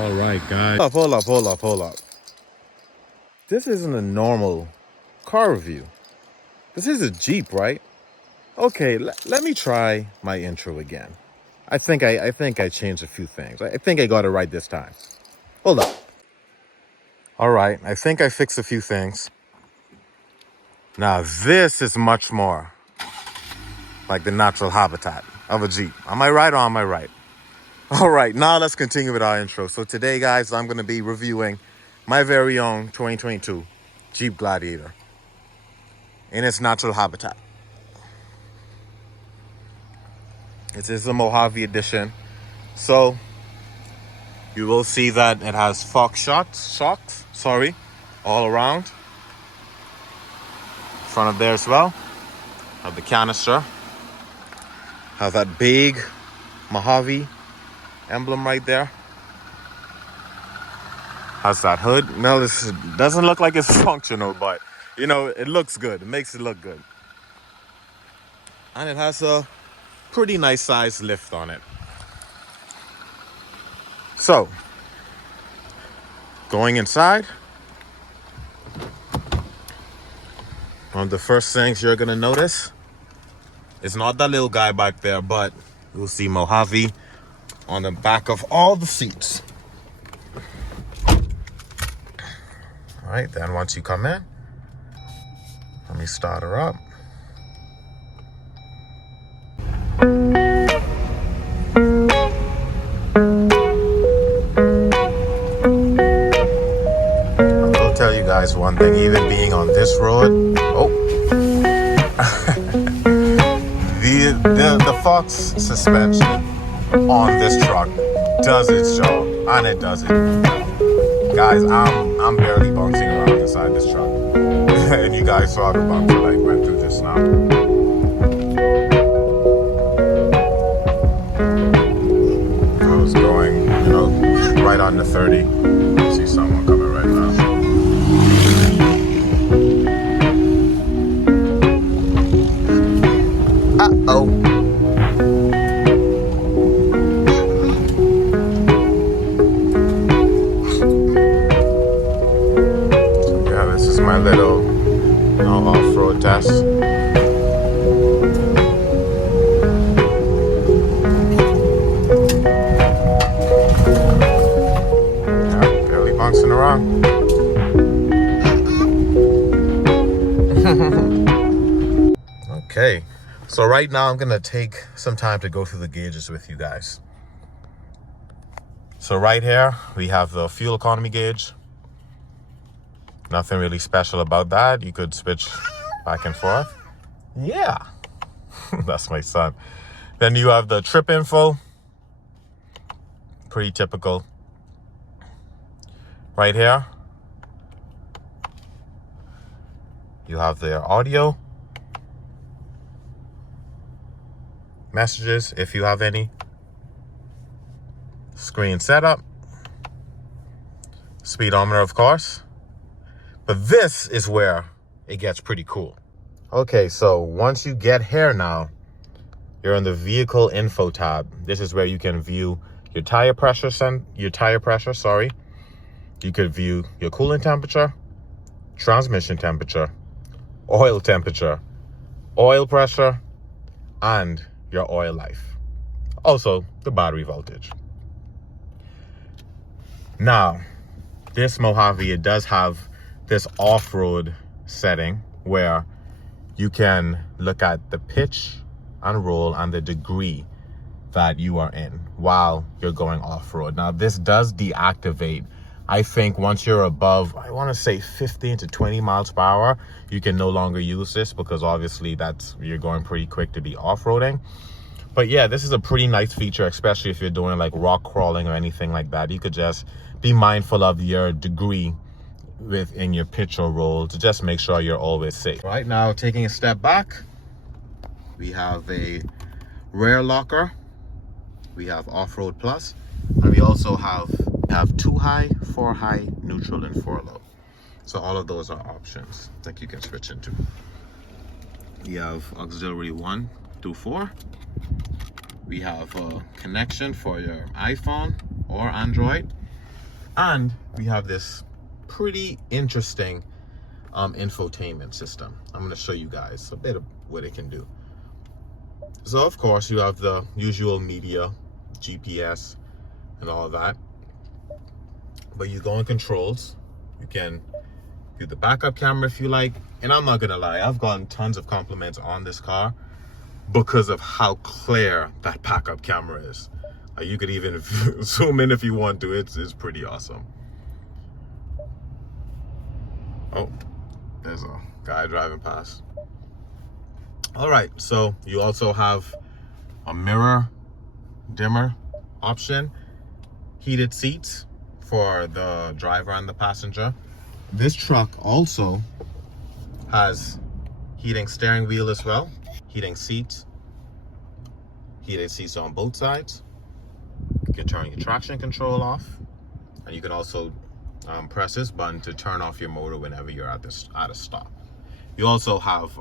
All right, guys. Hold up. This isn't a normal car review. This is a Jeep, right? Okay, let me try my intro again. I think I changed a few things. I think I got it right this time. Hold up. All right, I think I fixed a few things. Now this is much more like the natural habitat of a Jeep. Am I right or am I right? All right, now let's continue with our intro. So today, guys, I'm going to be reviewing my very own 2022 Jeep Gladiator in its natural habitat. It is a Mojave edition. So you will see that it has shocks, all around. Front of there as well. Have the canister. Have that big Mojave emblem right there. Has that hood. No, this doesn't look like it's functional, but you know, it looks good. It makes it look good. And it has a pretty nice size lift on it. So, going inside, one of the first things you're gonna notice is not that little guy back there, but you'll see Mojave on the back of all the seats. All right, then once you come in, let me start her up. I'll tell you guys one thing, even being on this road, the Fox suspension on this truck does its job, and it does it. Guys, I'm barely bouncing around inside this truck. And you guys saw the bumps that I went through just now. I was going, right on the 30. I see someone coming right now. Uh-oh. My little off-road test. Yeah, barely bouncing around. Okay, so right now I'm gonna take some time to go through the gauges with you guys. So right here we have the fuel economy gauge. Nothing really special about that. You could switch back and forth. Yeah, that's my son. Then you have the trip info. Pretty typical. Right here, you have their audio. Messages, if you have any. Screen setup. Speedometer, of course. But this is where it gets pretty cool. Okay, so once you get here now, you're in the vehicle info tab. This is where you can view your tire pressure, You could view your coolant temperature, transmission temperature, oil temperature, oil pressure, and your oil life. Also, the battery voltage. Now, this Mojave, it does have this off-road setting where you can look at the pitch and roll and the degree that you are in while you're going off-road. Now this does deactivate, I think once you're above, I want to say 15 to 20 miles per hour, you can no longer use this because obviously you're going pretty quick to be off-roading. But yeah, this is a pretty nice feature, especially if you're doing like rock crawling or anything like that. You could just be mindful of your degree within your pitch or roll to just make sure you're always safe. Right now, taking a step back, we have a rear locker, we have off-road plus, and we also have 2 high, 4 high, neutral, and 4 low. So all of those are options that you can switch into. You have auxiliary 1 through 4. We have a connection for your iPhone or Android. And we have this pretty interesting infotainment system. I'm going to show you guys a bit of what it can do. So of course you have the usual media, GPS and all of that, but you go in controls. You can do the backup camera if you like, and I'm not gonna lie, I've gotten tons of compliments on this car because of how clear that backup camera is. You could even zoom in if you want to. It's pretty awesome. Oh, there's a guy driving past. All right, so you also have a mirror dimmer option, heated seats for the driver and the passenger. This truck also has heating steering wheel as well, heated seats on both sides. You can turn your traction control off, and you can also press this button to turn off your motor whenever you're at a stop. You also have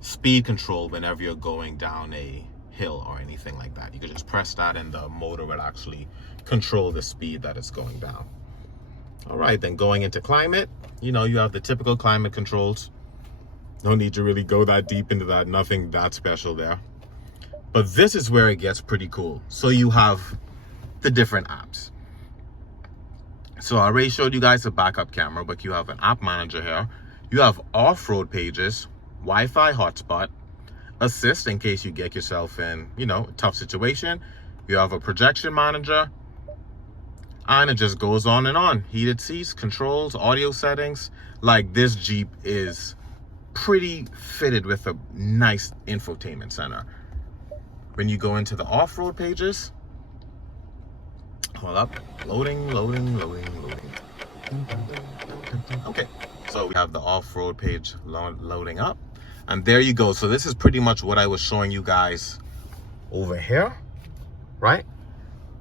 speed control whenever you're going down a hill or anything like that. You can just press that and the motor will actually control the speed that it's going down. All right, then going into climate, you have the typical climate controls. No need to really go that deep into that, nothing that special there. But this is where it gets pretty cool. So you have the different apps. So I already showed you guys the backup camera, but you have an app manager here. You have off-road pages, Wi-Fi hotspot, assist in case you get yourself in, a tough situation. You have a projection manager, and it just goes on and on. Heated seats, controls, audio settings. Like, this Jeep is pretty fitted with a nice infotainment center. When you go into the off-road pages, hold up, loading. Okay, so we have the off-road page loading up, and there you go. So this is pretty much what I was showing you guys over here, right?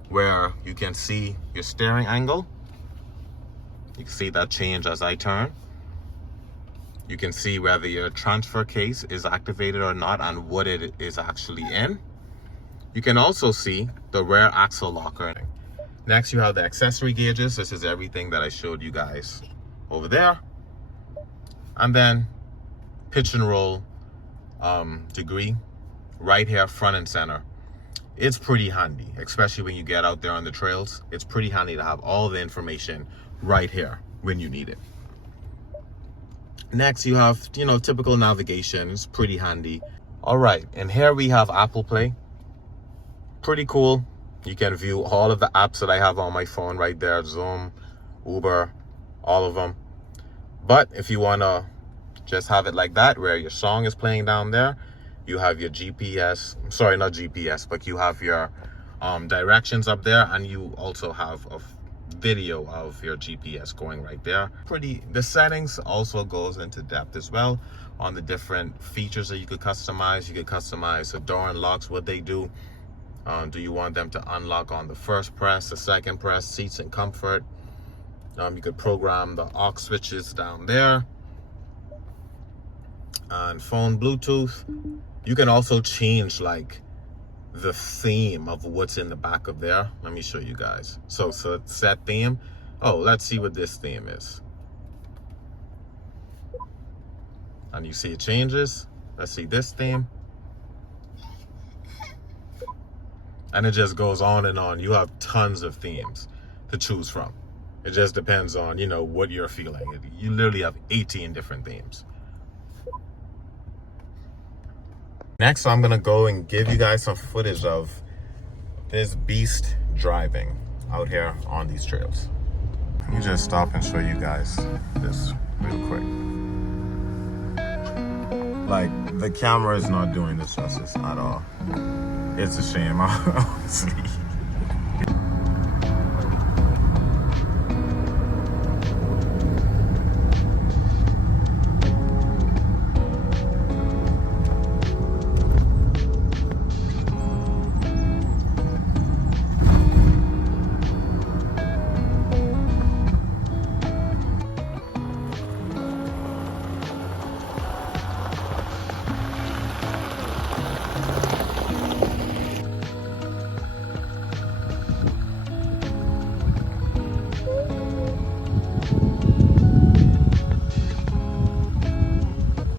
Where you can see your steering angle. You can see that change as I turn. You can see whether your transfer case is activated or not and what it is actually in. You can also see the rear axle locker. Next, you have the accessory gauges. This is everything that I showed you guys over there. And then pitch and roll degree right here, front and center. It's pretty handy, especially when you get out there on the trails. It's pretty handy to have all the information right here when you need it. Next, you have, typical navigation. It's pretty handy. All right, and here we have Apple Play. Pretty cool. You can view all of the apps that I have on my phone right there. Zoom, Uber, all of them. But if you want to just have it like that, where your song is playing down there, you have your GPS. Sorry, not GPS, but you have your directions up there, and you also have a video of your GPS going right there. The settings also goes into depth as well on the different features that you could customize. You could customize the door unlocks, what they do. Do you want them to unlock on the first press, the second press, seats and comfort? You could program the aux switches down there. And phone Bluetooth. You can also change like the theme of what's in the back of there. Let me show you guys. So set theme. Oh, let's see what this theme is. And you see it changes. Let's see this theme. And it just goes on and on. You have tons of themes to choose from. It just depends on, what you're feeling. You literally have 18 different themes. Next, I'm gonna go and give you guys some footage of this beast driving out here on these trails. Let me just stop and show you guys this real quick. Like, the camera is not doing this justice at all. It's a shame, honestly.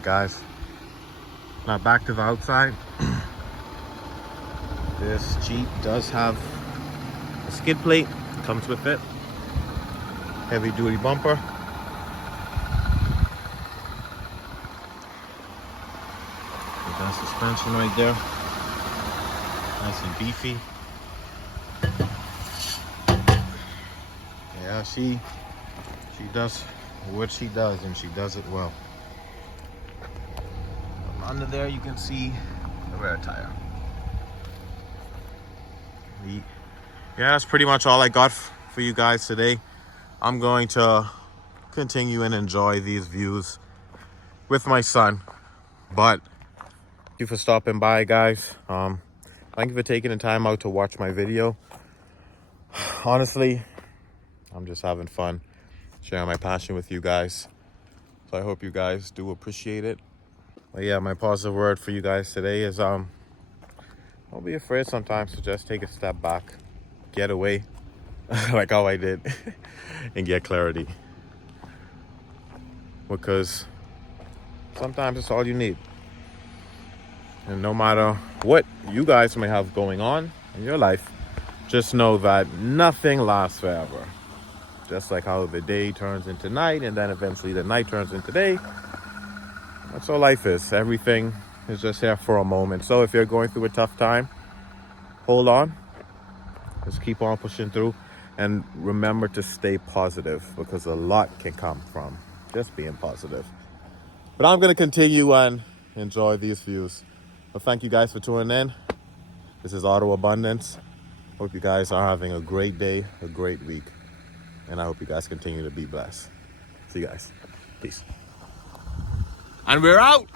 guys. Now back to the outside. This Jeep does have a skid plate, comes with it. Heavy duty bumper. That suspension right there. Nice and beefy. Yeah, she does what she does, and she does it well. Under there you can see the rear tire. Yeah, that's pretty much all I got for you guys today. I'm going to continue and enjoy these views with my son. But thank you for stopping by, guys. Thank you for taking the time out to watch my video. Honestly, I'm just having fun sharing my passion with you guys. So I hope you guys do appreciate it. But yeah, my positive word for you guys today is don't be afraid sometimes to just take a step back, get away, like how I did, and get clarity. Because sometimes it's all you need. And no matter what you guys may have going on in your life, just know that nothing lasts forever. Just like how the day turns into night, and then eventually the night turns into day. That's all life is. Everything is just here for a moment. So if you're going through a tough time, hold on. Just keep on pushing through. And remember to stay positive, because a lot can come from just being positive. But I'm going to continue and enjoy these views. Well, thank you guys for tuning in. This is Auto Abundance. Hope you guys are having a great day, a great week. And I hope you guys continue to be blessed. See you guys. Peace. And we're out.